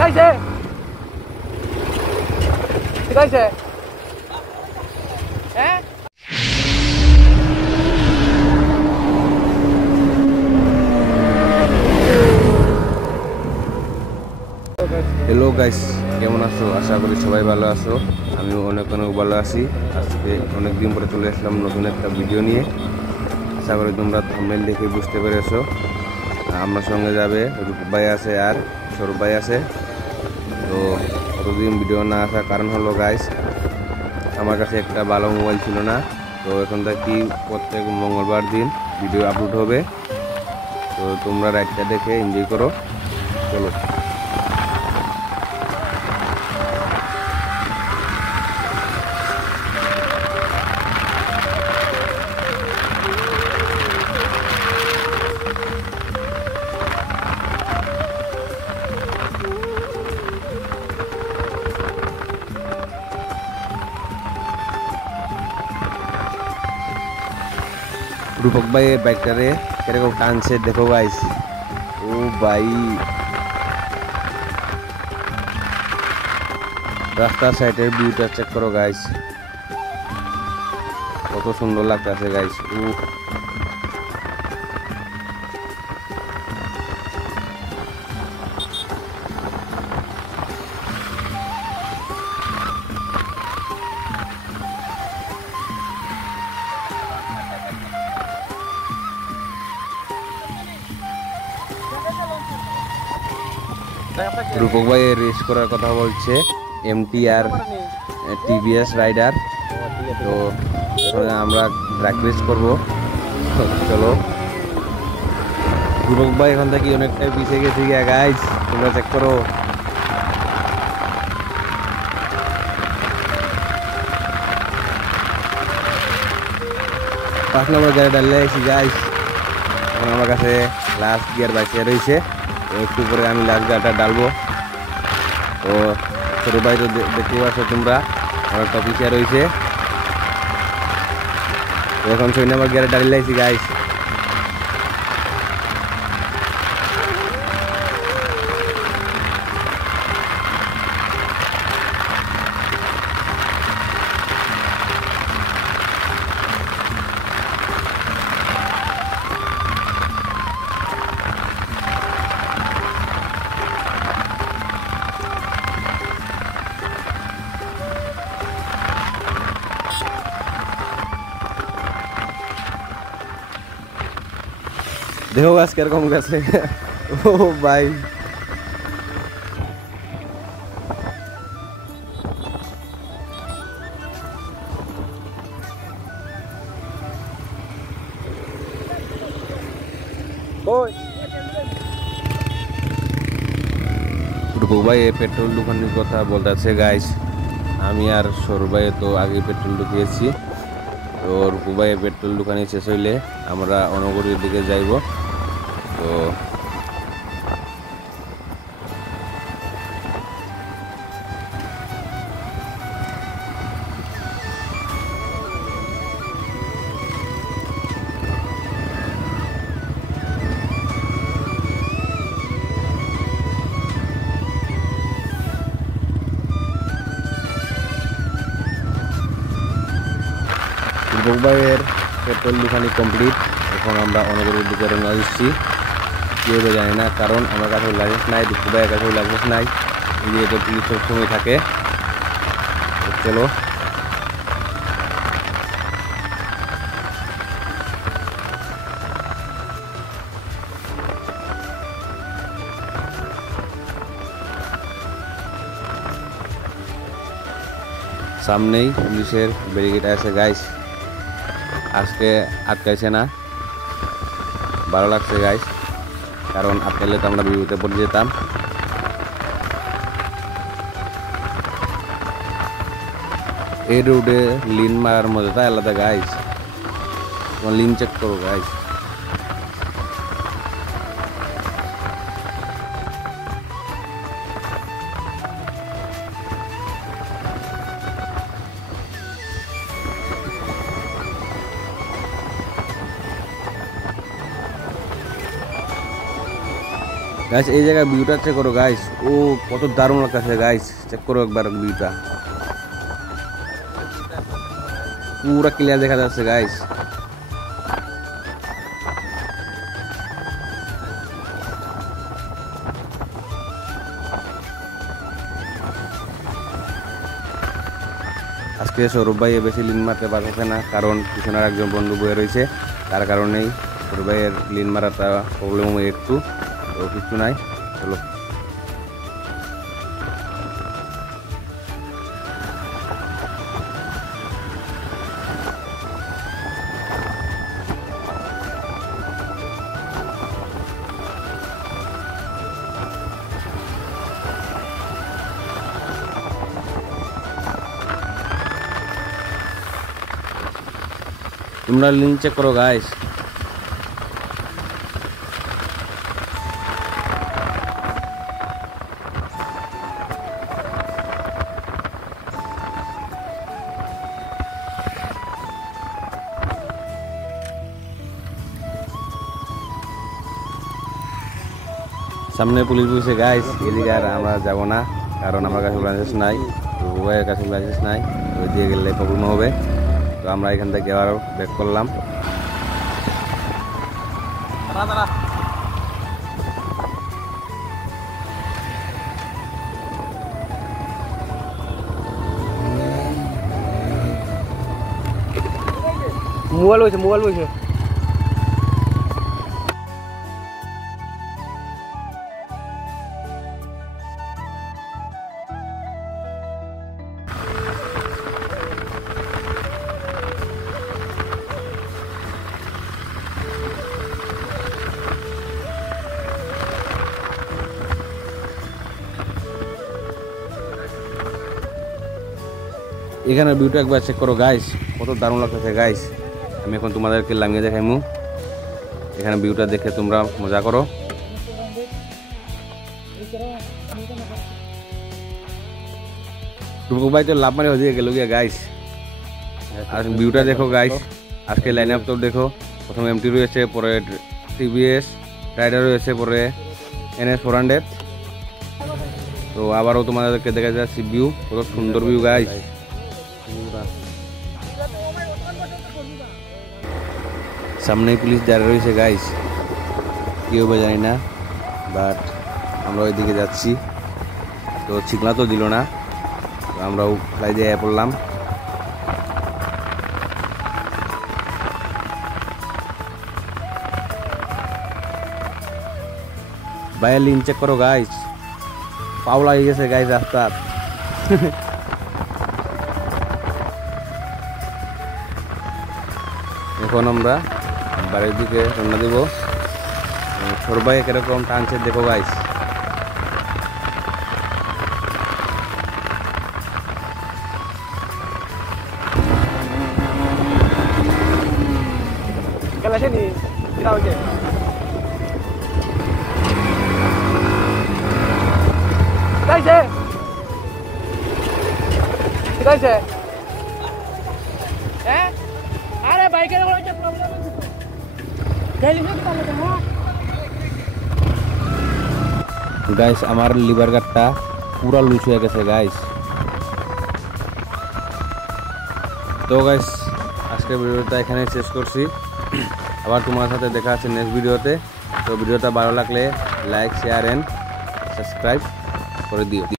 শিখাইছে শিখাইছে হ্যাঁ হ্যালো গাইস, কেমন আছো? আশা করি সবাই ভালো আছো। আমি অনেক ভালো আছি। আজকে অনেক দিন পরে চলে আসলাম নতুন একটা ভিডিও নিয়ে। আশা করি তোমরা থাম্বনেল দেখে বুঝতে পেরেছো। আমার সঙ্গে যাবে রূপ ভাই আছে আর সৌরভ ভাই আছে। তো কতদিন ভিডিও না আসার কারণ হলো গাইস, আমার কাছে একটা ভালো মোবাইল ছিল না। তো এখন থেকে প্রত্যেক মঙ্গলবার দিন ভিডিও আপলোড হবে। তো তোমরা রাইডটা দেখে এনজয় করো। চলো। রূপক ভাই বাইকটারে কিরকম টানছে দেখো গাইস। ও ভাই, রাস্তার সাইডের ভিউটা চেক করো গাইস, কত সুন্দর লাগতেছে গাইস। রূপক ভাই রেস করার কথা বলছে, MT-R TVS রাইডার। তো আমরা ট্র্যাক রেস করবো। চলো। রূপক ভাই এখন থেকে অনেকটাই পিছিয়ে গেছি গাইস, তোমরা চেক করো। পাঁচ নম্বর গাড়ি ডালে আইছি গাইস। আমার কাছে লাস্ট গিয়ার বাঁচিয়ে রয়েছে, একটু পরে আমি লাস্ট গাড়িটা ডালবো। তো ছোট ভাই তো দেখতে পাচ্ছ তোমরা, অনেকটা পিছিয়ে রয়েছে। এখন 6 নম্বর গিয়ারে ডালিয়ে আইছি গাইস। দেখো গাছ কিরকম গেছে। ও ভাই, রূপক ভাই পেট্রোল দোকানের কথা বলতেছে গাইস। আমি আর সৌরভ ভাই তো আগে পেট্রোল ঢুকিয়েছি। তো রূপক ভাই পেট্রোল দোকানে শেষ হইলে আমরা অনগরীর দিকে যাইব। তো রূপক ভাইয়ের পেট্রোল দোকানি কমপ্লিট। এখন আমরা অনগরীর দিকে রওনা দিচ্ছি। কেউ জানি না, কারণ আমার কাছে লাইসেন্স নাই, রূপক ভাইয়ের কাছেও লাইসেন্স নাই, যেহেতু পুলিশ সবসময় থাকে। চলো। সামনেই পুলিশের ব্যারিকেড আছে গাইস, আজকে আটকাইছে না, ভালো লাগছে গাইস, কারণ আটকাইলে তো আমরা বিপদে পড়ে যেতাম। এই রোডে লিন মারার মজাটা আলাদা গাইস, তোমার লিন চেক করো গাইস। গাইস এই জায়গায় ভিউটা চেক করো গাইস, ও কত দারুণ লাগতেছে গাইস, চেক করো একবার ভিউটা, পুরা ক্লিয়ার দেখা যাচ্ছে গাইস। আজকে সৌরভ ভাই বেশি লিন মারতে পারছে না, কারণ পিছনের একজন বন্ধু বয়ে রয়েছে, তার কারণেই সৌরভ ভাইয়ের লিন মারাটা প্রবলেম একটু, তো কিছু নাই। চলো তোমরা লিঙ্ক চেক করো গাইস। সামনে পুলিশ বসে গাইস, এদিকে আর আমরা যাবো না, কারণ আমার কাছে লাইসেন্স নাই, ভাইয়ের কাছে লাইসেন্স নাই, ওই দিয়ে গেলে প্রবলেম হবে। তো আমরা এখান থেকে আবার ব্যাক করলাম। মোবাইল হয়েছে, মোবাইল হয়েছে। এখানে ভিউটা একবার চেক করো গাইস, কত দারুণ লাগতেছে গাইস। আমি এখন তোমাদেরকে লামিয়ে দেখাইমু, এখানে ভিউটা দেখে তোমরা মজা করো। টুকু ভাই তো লাভ মারে হয়ে গেল গিয়া গাইস। আর ভিউটা দেখো গাইস, আজকে লাইন আপ তো দেখো, প্রথমে এমটি রয়েছে, পরে টিভিএস রাইডার রয়েছে, পরে NS 400। তো আবারও তোমাদেরকে দেখা যাচ্ছে ভিউ, কত সুন্দর ভিউ গাইস। সামনেই পুলিশ দাঁড়িয়ে রয়েছে গাইস, কি হবে জানি না, বাট আমরা ওইদিকে যাচ্ছি। তো সিগনাল তো দিল না, তো আমরাও ফ্লাই দিয়ে পড়লাম। ভাইয়ের লিন চেক করো গাইস, পাও লাগে গেছে গাইস রাস্তার। এখন আমরা বাড়ির দিকে রওনা দিব। সৌরভ ভাই কিরকম টানছে দেখো গাইস। আরে বাইকের প্রবলেম গাইস আমার লিভার গার্ডটা পুরা লুজ হয়ে গেছে গাইস। তো গাইস আজকের ভিডিওটা এখানে শেষ করছি, আবার তোমার সাথে দেখা আছে নেক্সট ভিডিওতে। তো ভিডিওটা ভালো লাগলে লাইক শেয়ার এন্ড সাবস্ক্রাইব করে দিও।